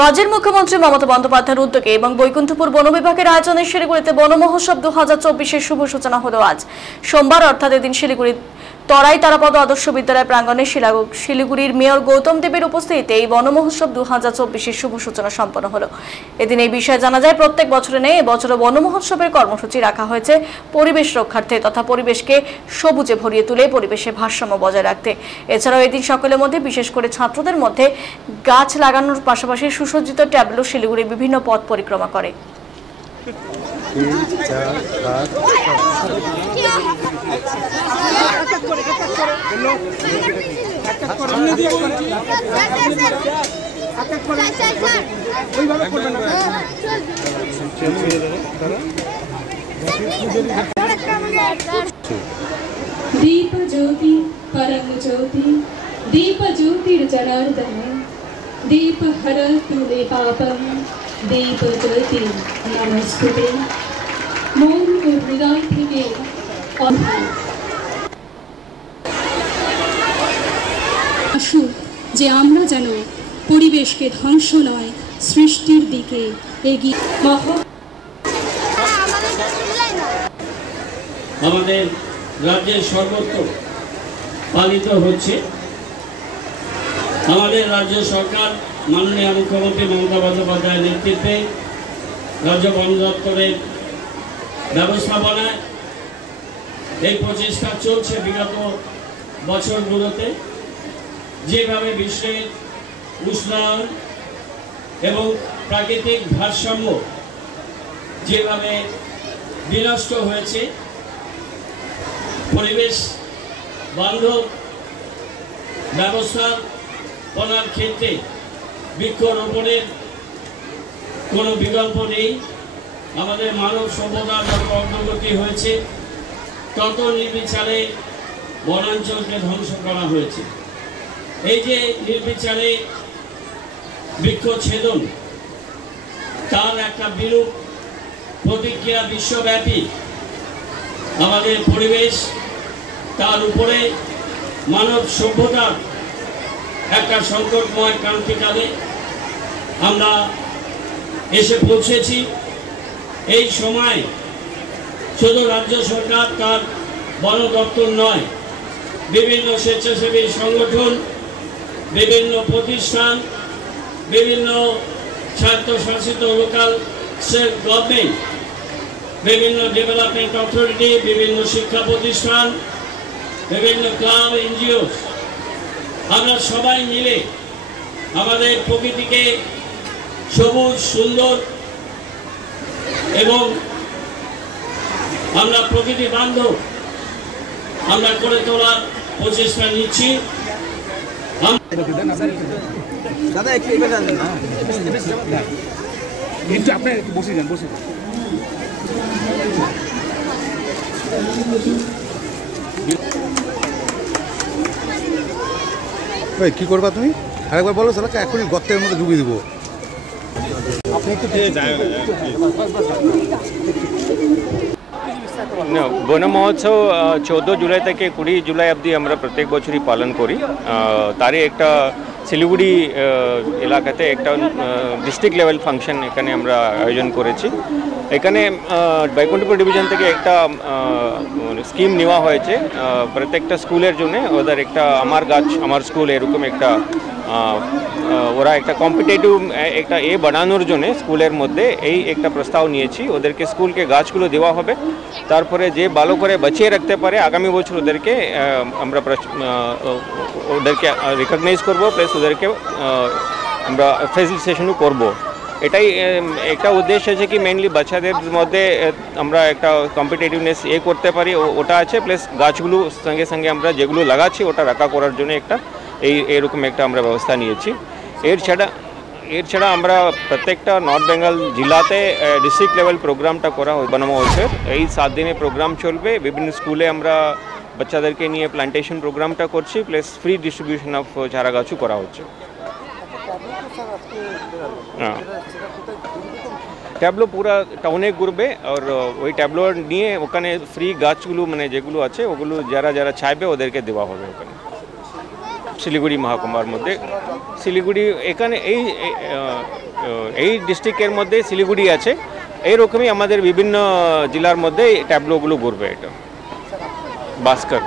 রাজ্যের মুখ্যমন্ত্রী মমতা বন্দ্যোপাধ্যায়ের উদ্যোগে এবং বৈকুণ্ঠপুর বন বিভাগের আয়োজনে শিলিগুড়িতে বন মহোৎসব 2024-এর শুভ সূচনা হলো আজ সোমবার, অর্থাৎ এদিন শিলিগুড়ির তরাই তারাপদ আদর্শ বিদ্যালয় প্রাঙ্গণে শিলিগুড়ির মেয়র গৌতম দেবের উপস্থিতিতে এই বন মহোৎসব 2024-এর শুভ সূচনা সম্পন্ন হলো। এদিন এই বিষয়ে জানা যায়, প্রত্যেক বছরে নেই এবছরও বন মহোৎসবের কর্মসূচি রাখা হয়েছে পরিবেশ রক্ষার্থে তথা পরিবেশকে সবুজে ভরিয়ে তুলে পরিবেশে ভারসাম্য বজায় রাখতে। এছাড়াও এদিন সকলের মধ্যে, বিশেষ করে ছাত্রদের মধ্যে গাছ লাগানোর পাশাপাশি সুসজ্জিত ট্যাবলো শিলিগুড়ির বিভিন্ন পথ পরিক্রমা করে। दीप ज्योति परम ज्योति दीप ज्योतिर्जनार्दन दीप हरतु मे पापम दीप ज्योति नमस्ते মন ও হৃদয় থেকে আসুন যে আমরা যেন পরিবেশকে ধ্বংস নয় সৃষ্টির দিকে এগিয়ে। আমাদের রাজ্যের সর্বত্র পালিত হচ্ছে। আমাদের রাজ্য সরকার মাননীয় মুখ্যমন্ত্রী মমতা বন্দ্যোপাধ্যায়ের নেতৃত্বে রাজ্য বন দপ্তরের ব্যবস্থাপনায় এই প্রচেষ্টা চলছে বিগত বছরগুলোতে। যেভাবে বিশ্বের উষ্ণায়ন এবং প্রাকৃতিক ভারসাম্য যেভাবে বিনষ্ট হয়েছে, পরিবেশ বান্ধব ব্যবস্থাপনার ক্ষেত্রে বৃক্ষরোপণের কোনো বিকল্প নেই। আমাদের মানব সভ্যতার যত অগ্রগতি হয়েছে, তত নির্বিচারে বনাঞ্চলকে ধ্বংস করা হয়েছে। এই যে নির্বিচারে বৃক্ষছেদন, তার একটা বিরূপ প্রতিক্রিয়া বিশ্বব্যাপী। আমাদের পরিবেশ, তার উপরে মানব সভ্যতার একটা সংকটময় ক্রান্তিকালে আমরা এসে পৌঁছেছি। এই সময় শুধু রাজ্য সরকার তার বন দপ্তর নয়, বিভিন্ন স্বেচ্ছাসেবী সংগঠন, বিভিন্ন প্রতিষ্ঠান, বিভিন্ন স্বায়ত্তশাসিত লোকাল সেলফ গভর্নমেন্ট, বিভিন্ন ডেভেলপমেন্ট অথরিটি, বিভিন্ন শিক্ষা প্রতিষ্ঠান, বিভিন্ন ক্লাব, এনজিও, আমরা সবাই মিলে আমাদের প্রকৃতিকে সবুজ, সুন্দর এবং আমরা প্রকৃতি বান্ধব আমরা করে তোলার প্রচেষ্টা নিচ্ছি। দাদা একটু এবার যান না, একটু আপনি বসে যান, বসে কি করবা তুমি? আরেকবার বলো, সালাকে এখনই গর্তের মধ্যে ডুবিয়ে দেবো। বন মহোৎসব 14 জুলাই থেকে 20 জুলাই অবধি আমরা প্রত্যেক বছরই পালন করি। তারই একটা শিলিগুড়ি এলাকাতে একটা ডিস্ট্রিক্ট লেভেল ফাংশন এখানে আমরা আয়োজন করেছি। এখানে বৈকুণ্ঠপুর ডিভিশন থেকে একটা স্কিম নেওয়া হয়েছে প্রত্যেকটা স্কুলের জন্য। ওদের একটা আমার গাছ আমার স্কুল এরকম একটা ওরা একটা কম্পিটিটিভ একটা বানানোর জন্য স্কুলের মধ্যে এই একটা প্রস্তাব নিয়েছি। ওদেরকে স্কুলকে গাছগুলো দেওয়া হবে, তারপরে যে ভালো করে বাঁচিয়ে রাখতে পারে আগামী বছর ওদেরকে আমরা ওদেরকে রিকগনাইজ করব, প্লাস ওদেরকে আমরা ফেসিলিটেশনও করব। এটাই একটা উদ্দেশ্য আছে কি মেইনলি বাচ্চাদের মধ্যে আমরা একটা কম্পিটিটিভনেস করতে পারি, ওটা আছে। প্লাস গাছগুলো সঙ্গে সঙ্গে আমরা যেগুলো লাগাচ্ছি ওটা রাখা করার জন্য একটা এরকম একটা আমরা ব্যবস্থা নিয়েছি। এর ছাড়া আমরা প্রত্যেকটা নর্থ বেঙ্গল জেলাতে ডিস্ট্রিক্ট লেভেল প্রোগ্রামটা করা হয় বন মহোৎসব। এই 7 দিনে প্রোগ্রাম চলবে। বিভিন্ন স্কুলে আমরা বাচ্চাদেরকে নিয়ে প্ল্যান্টেশন প্রোগ্রামটা করছি, প্লাস ফ্রি ডিস্ট্রিবিউশন অফ চারা গাছও করা হচ্ছে। হ্যাঁ, ট্যাবলো পুরা টাউনে ঘুরবে, আর ওই ট্যাবলো নিয়ে ওখানে ফ্রি গাছগুলো মানে যেগুলো আছে ওগুলো যারা যারা চাইবে ওদেরকে দেওয়া হবে ওখানে। শিলিগুড়ি মহকুমার মধ্যে শিলিগুড়ি এখানে এই ডিস্ট্রিক্টের মধ্যে শিলিগুড়ি আছে, এইরকমই আমাদের বিভিন্ন জেলার মধ্যে ট্যাবলোগুলো ঘুরবে। এটা ভাস্কর।